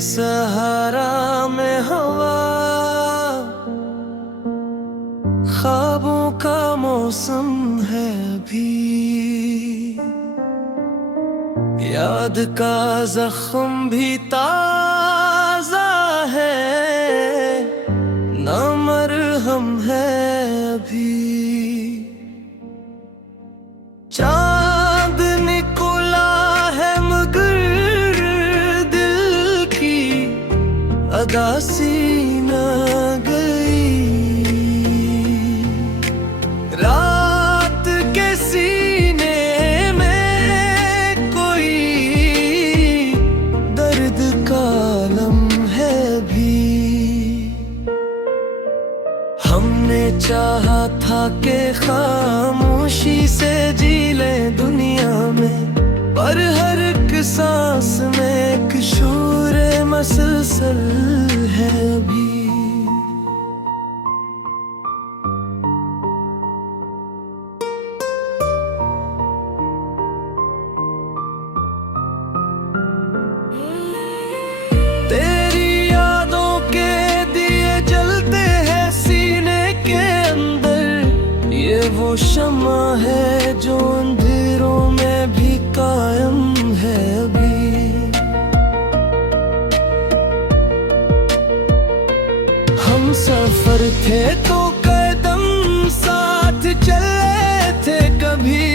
सहारा में हवा, ख्वाबों का मौसम है अभी। याद का जख्म भी ताजा है, ना मरहम है अभी। चांद निकला है मगर दिल की अदासी न गई। रात के सीने में कोई दर्द का लम्हा है भी। हमने चाहा था कि खामोशी से जी ले दुनिया में, पर हर एक सांस में एक शोर मसलसल है अभी। तेरी यादों के दिए जलते हैं सीने के अंदर, ये वो शम्मा है जो अंधेरों में भी कायम है अभी। हम सफर थे तो कदम साथ चले थे कभी,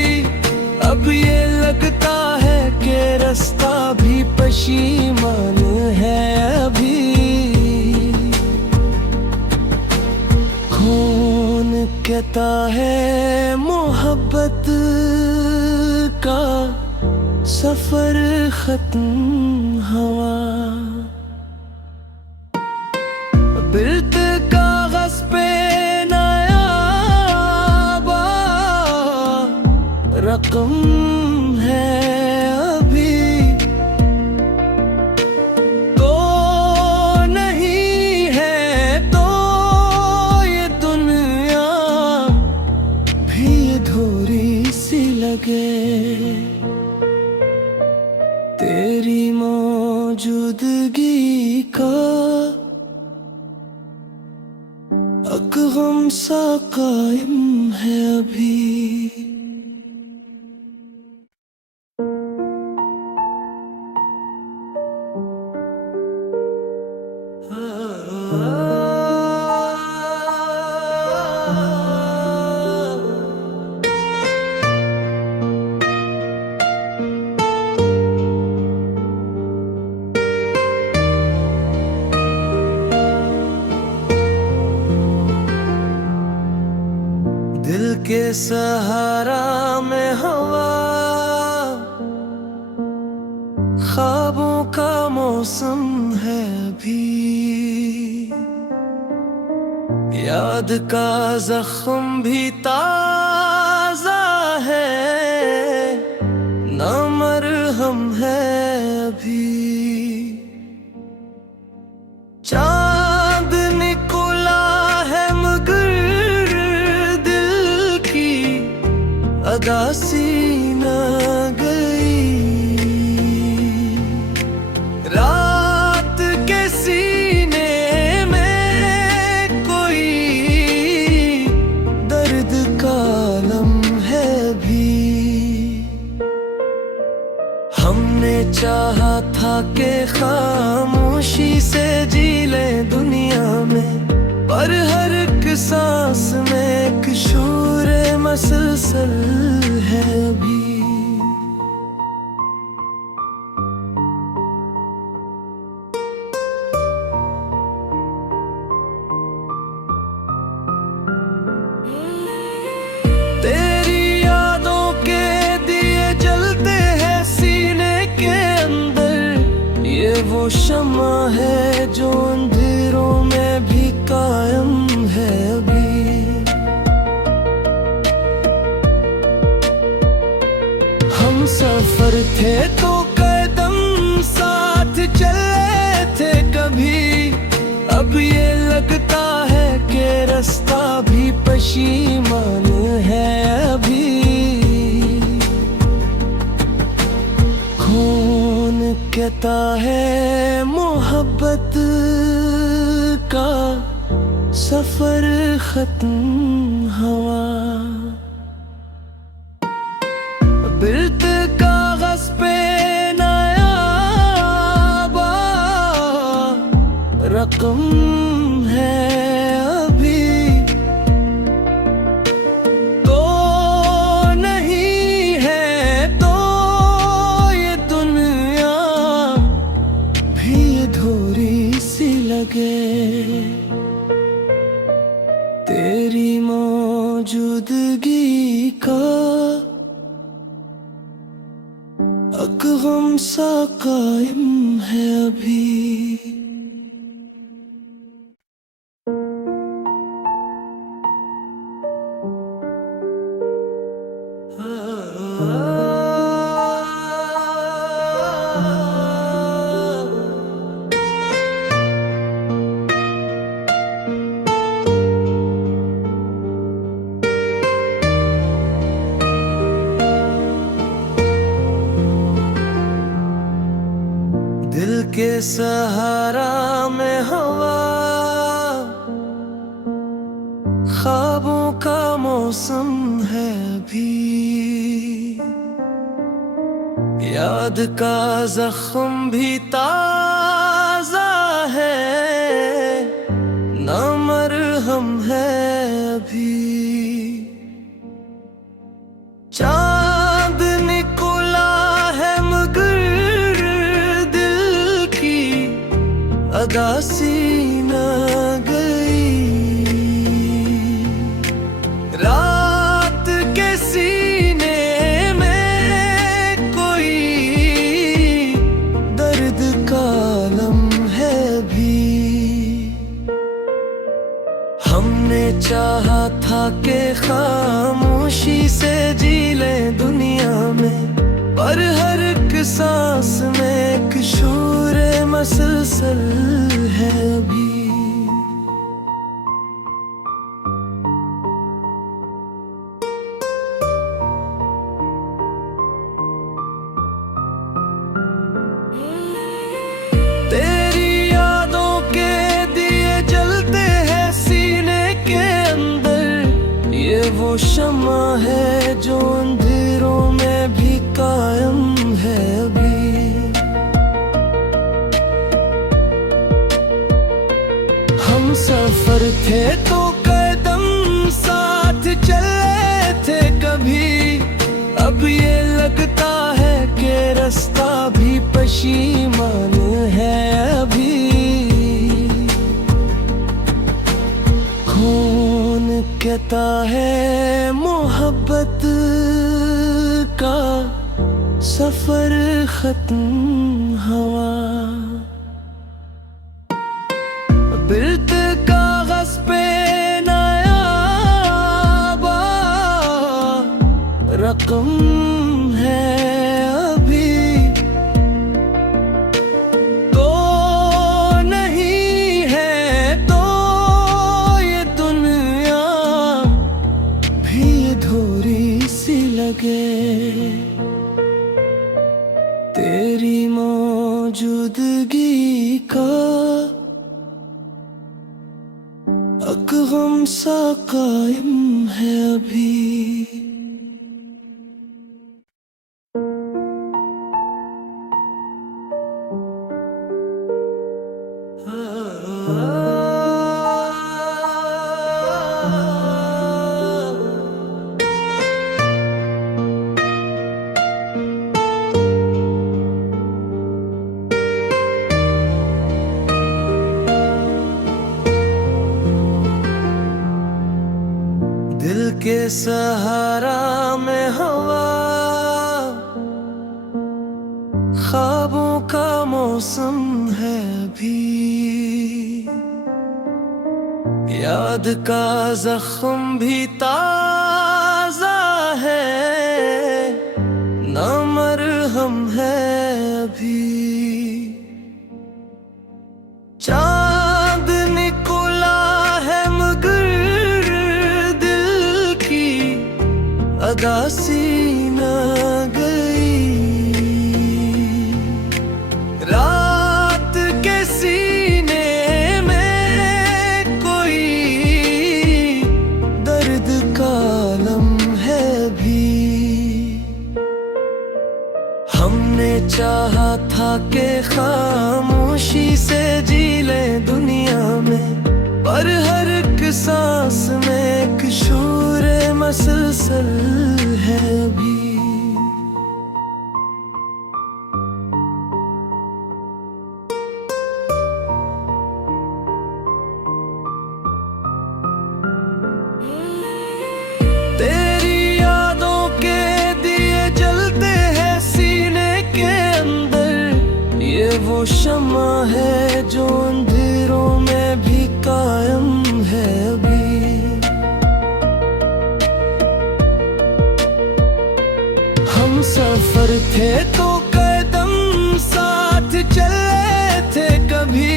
अब ये लगता है कि रास्ता भी पशीमान है अभी। कौन कहता है मोहब्बत का सफर खत्म हुआ। बिल्त कागज पे नायाबा रकम है अभी। तो नहीं है तो ये दुनिया भी अधूरी सी लगे। तेरी मौजूदगी का हक गम सा कायम है अभी। दिल के सहारा में हवा, ख्वाबों का मौसम है अभी। याद का जख्म भी ताजा है, ना मरहम है अभी। चांद निकला है मगर अदासी न गई। रात के सीने में कोई दर्द का लम्हा है भी। हमने चाहा था कि खामोशी से जी ले दुनिया में, पर हर एक सांस में एक शोर मसलसल है अभी। तेरी यादों के दिए जलते हैं सीने के अंदर, ये वो शम्मा है जो अंधेरों में भी कायम है अभी। हम सफर थे तो कदम साथ चले थे कभी, अब ये लगता है कि रास्ता भी पशीमान है अभी। कौन कहता है मोहब्बत का सफर खत्म हवा, बिल्त कागज पे नायाबा रकम है अभी, तो नहीं है तो ये दुनिया भी अधूरी सी लगे। तेरी मौजूदगी का एक गम सा कायम है अभी। दिल के सहारा में हवा, ख्वाबों का मौसम है अभी, याद का जख्म भी ताजा है, ना मरहम है अभी। चांद निकला है मगर अदासी न गई, रात के सीने में कोई दर्द का लम है भी। हमने चाहा था कि खामोशी से जी ले दुनिया में, पर हर एक सांस में एक शोर मसलसल है अभी। तेरी यादों के दिए जलते हैं सीने के अंदर, ये वो शम्मा है जो अंधेरों में भी कायम है अभी। हम सफर थे तो कदम साथ चले थे कभी, अब ये लगता है कि रास्ता भी पशीमान है अभी। कौन कहता है मोहब्बत का सफर खत्म हवा, बिल्त कागज पे नायाबा रकम है अभी, तो नहीं है तो ये दुनिया भी अधूरी सी लगे। तेरी मौजूदगी का एक गम सा कायम है अभी। दिल के सहारा में हवा, ख्वाबों का मौसम है अभी, याद का जख्म भी ताजा है, ना मरहम है अभी। चांद निकला है मगर अदासी न गई, सांस में एक शूर मसलसल है अभी। तेरी यादों के दिए जलते हैं सीने के अंदर, ये वो शम्मा है जो अंधेरों में भी कायम है अभी। हम सफर थे तो कदम साथ चले थे कभी,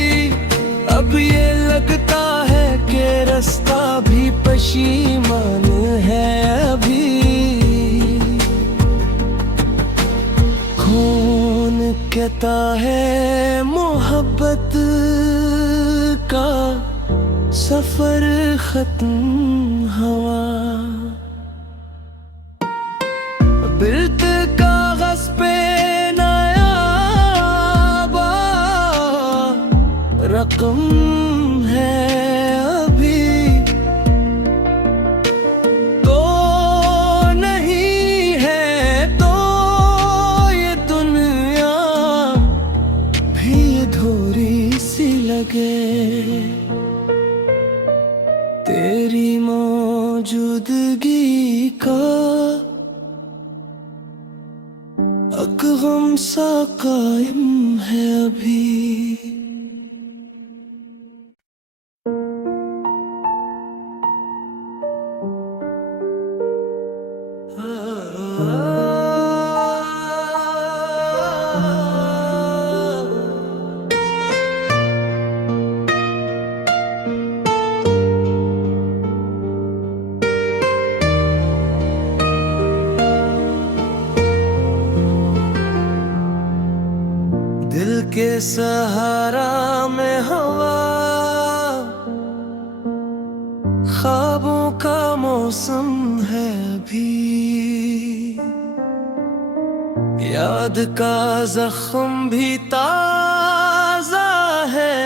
अब ये लगता है कि रास्ता भी पशीमान है अभी। कौन कहता है मोहब्बत का सफर खत्म हुआ, बिल्त कागज पे नायाबा रकम है अभी। तो नहीं है तो ये दुनिया भी अधूरी सी लगे, तेरी मौजूदगी का एक गम सा कायम है अभी। दिल के सहारा में हवा, ख्वाबों का मौसम है अभी। याद का जख्म भी ताजा है,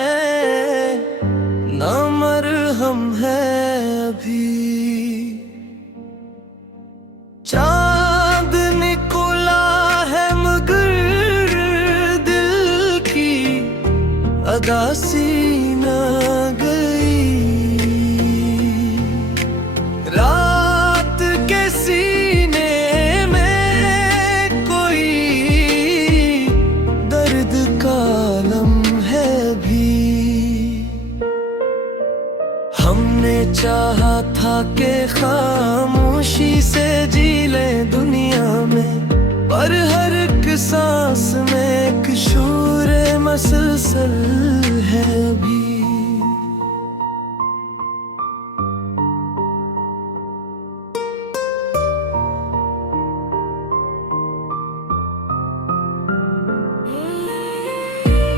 ना मरहम है अभी। चांद निकला है मगर अदासी न गई, रात के सीने में कोई दर्द का लम है भी। हमने चाहा था कि खामोशी से जी ले दुनिया में, पर हर एक सांस में एक शूर मसलसल है अभी।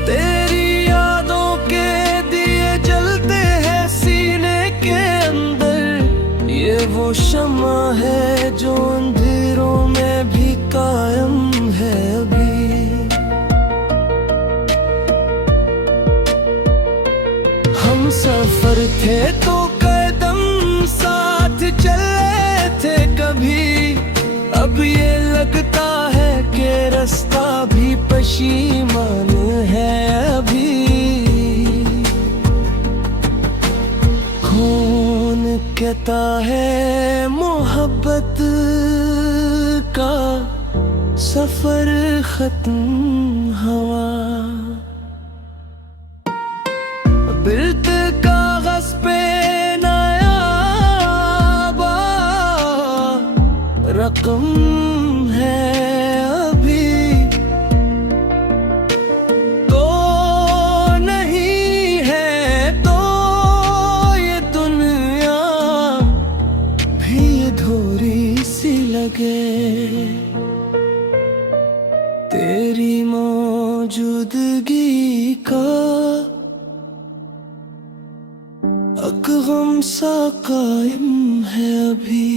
तेरी यादों के दिए जलते हैं सीने के अंदर, ये वो शम्मा है जो अंधेरों में भी कायम है अभी। हम सफर थे तो कदम साथ चले थे कभी, अब ये लगता है कि रास्ता भी पशीमान है अभी। कौन कहता है मोहब्बत का सफर खत्म हुआ, बिल्त कागज पे नायाबा रकम है अभी। तो नहीं है तो ये दुनिया भी अधूरी सी लगे, तेरी मौजूदगी का एक गम सा कायम है अभी।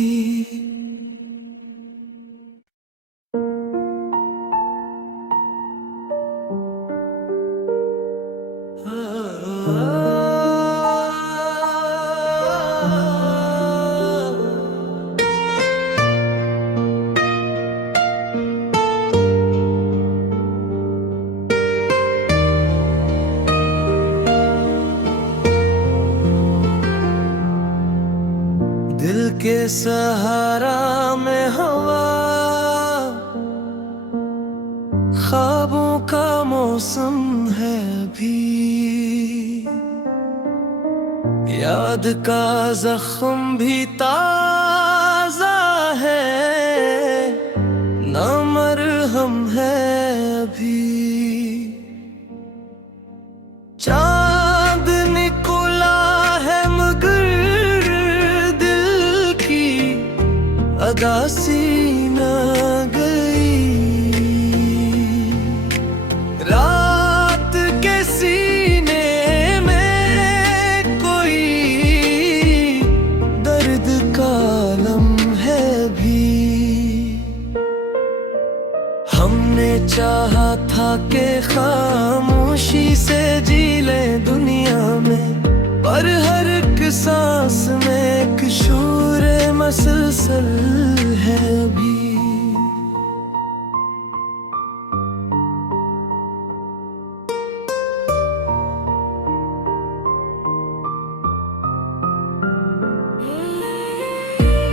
दिल के सहारा में हवा, ख्वाबों का मौसम है अभी, याद का जख्म भी ताजा है, ना मरहम है अभी। चांद निकला है मगर दिल की अदासी न गई, रात के सीने में कोई दर्द का लम्हा है भी। हमने चाहा था कि खामोशी से जी ले दुनिया में, पर हर एक सांस में एक शूर मसलसल है अभी।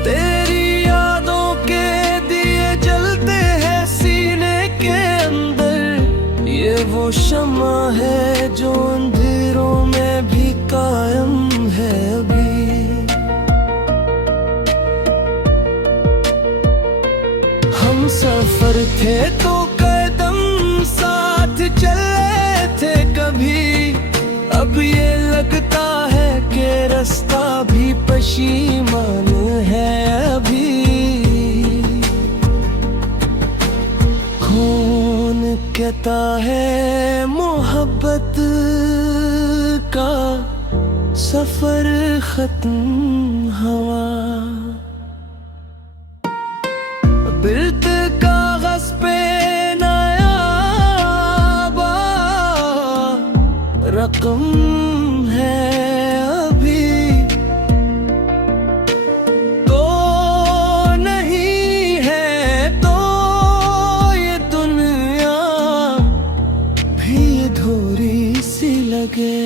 तेरी यादों के दिए जलते हैं सीने के अंदर, ये वो शम्मा है जो अंधेरों में भी कायम है अभी। हम सफर थे तो कदम साथ चले थे कभी, अब ये लगता है कि रास्ता भी पशीमान है अभी। कौन कहता है मोहब्बत का सफर खत्म हुआ, बिल्त कागज पे नायाबा रकम है अभी। तो नहीं है तो ये दुनिया भी अधूरी सी लगे,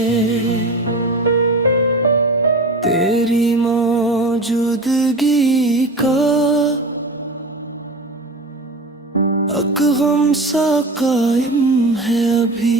तेरी मौजूदगी का गम सा कायम है अभी।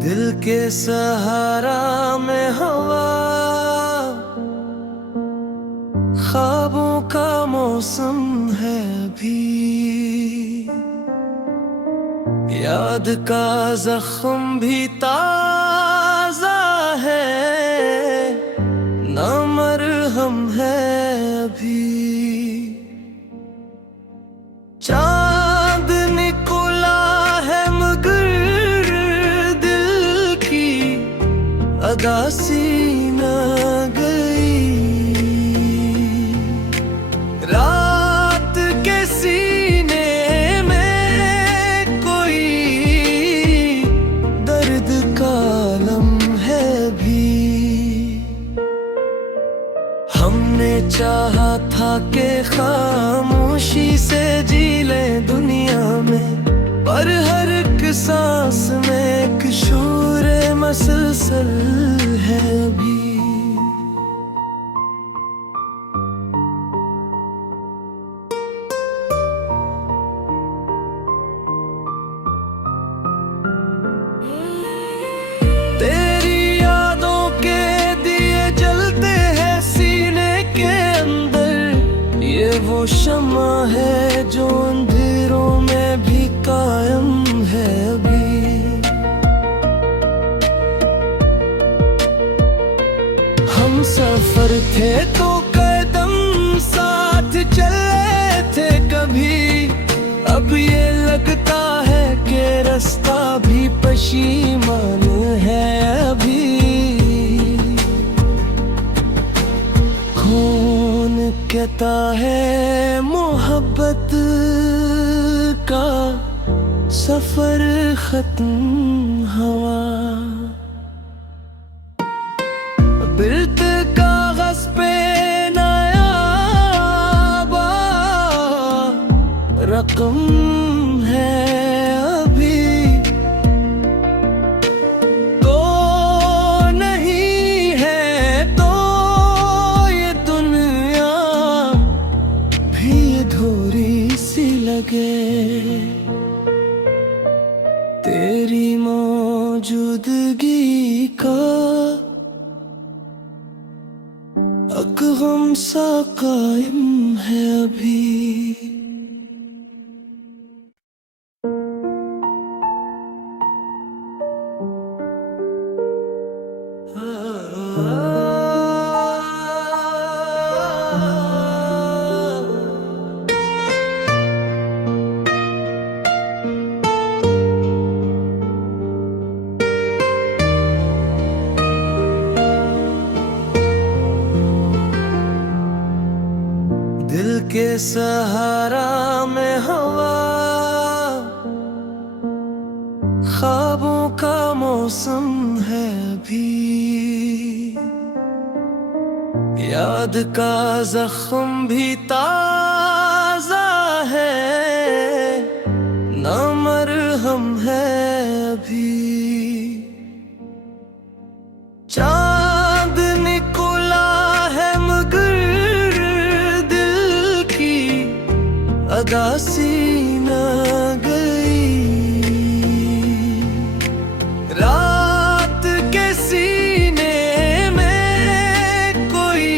दिल के सहारा में हवा, ख्वाबों का मौसम है अभी, याद का जख्म भी ताजा है, ना मरहम है अभी। चांद निकला है मगर अदासी न गई, रात के सीने में कोई दर्द का लम्हा है भी। हमने चाहा था कि खामोशी से जी ले दुनिया में, पर हर एक सांस में एक शूर मसलसल है अभी। तेरी यादों के दिए जलते हैं सीने के अंदर, ये वो शम्मा है जो अंधेरों में भी कायम है अभी। हम सफर थे तो कदम पशीमान है अभी। कौन कहता है मोहब्बत का सफर खत्म हवा। बिल्त कागज पे नायाबा रकम है अभी। तो नहीं है तो ये दुनिया भी अधूरी सी लगे। तेरी मौजूदगी का एक गम सा कायम है अभी। दिल के सहारा में हवा, ख्वाबों का मौसम है अभी। याद का जख्म भी ताजा है, ना मरहम है अभी। चांद निकला है मगर अदासी न गई। रात के सीने में कोई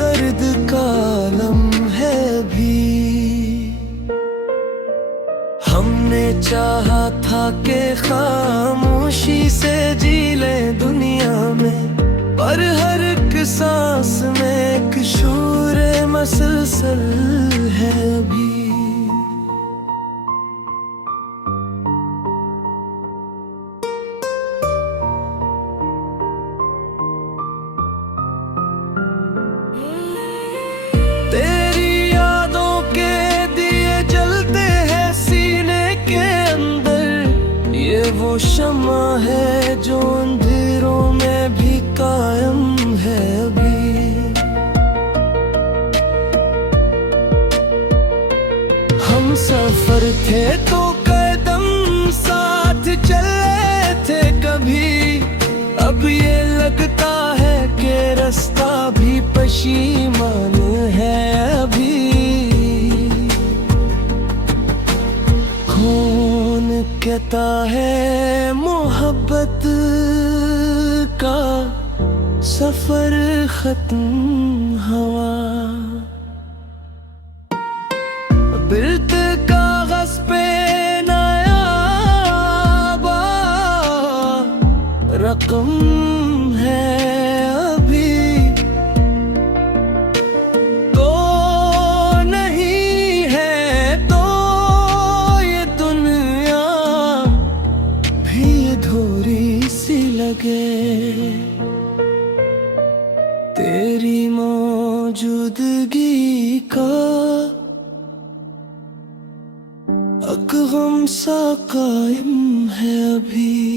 दर्द का अलम है भी। हमने चाहा था कि खामोशी से जी ले दुनिया में, पर हर एक सांस में एक शूर मसलसल है अभी। तेरी यादों के दिए जलते हैं सीने के अंदर। ये वो शम्मा है जो अंधेरों में भी कायम है अभी। हम सफर थे तो कदम साथ चले थे कभी। अब ये लगता है कि रास्ता भी पशीमान है अभी। कौन कहता है मोहब्बत का सफर खत्म हवा। बिल्त कागज पे नायाबा रकम है अभी। तो नहीं है तो ये दुनिया भी अधूरी सी लगे। तेरी मौजूदगी का एक गम सा कायम है अभी।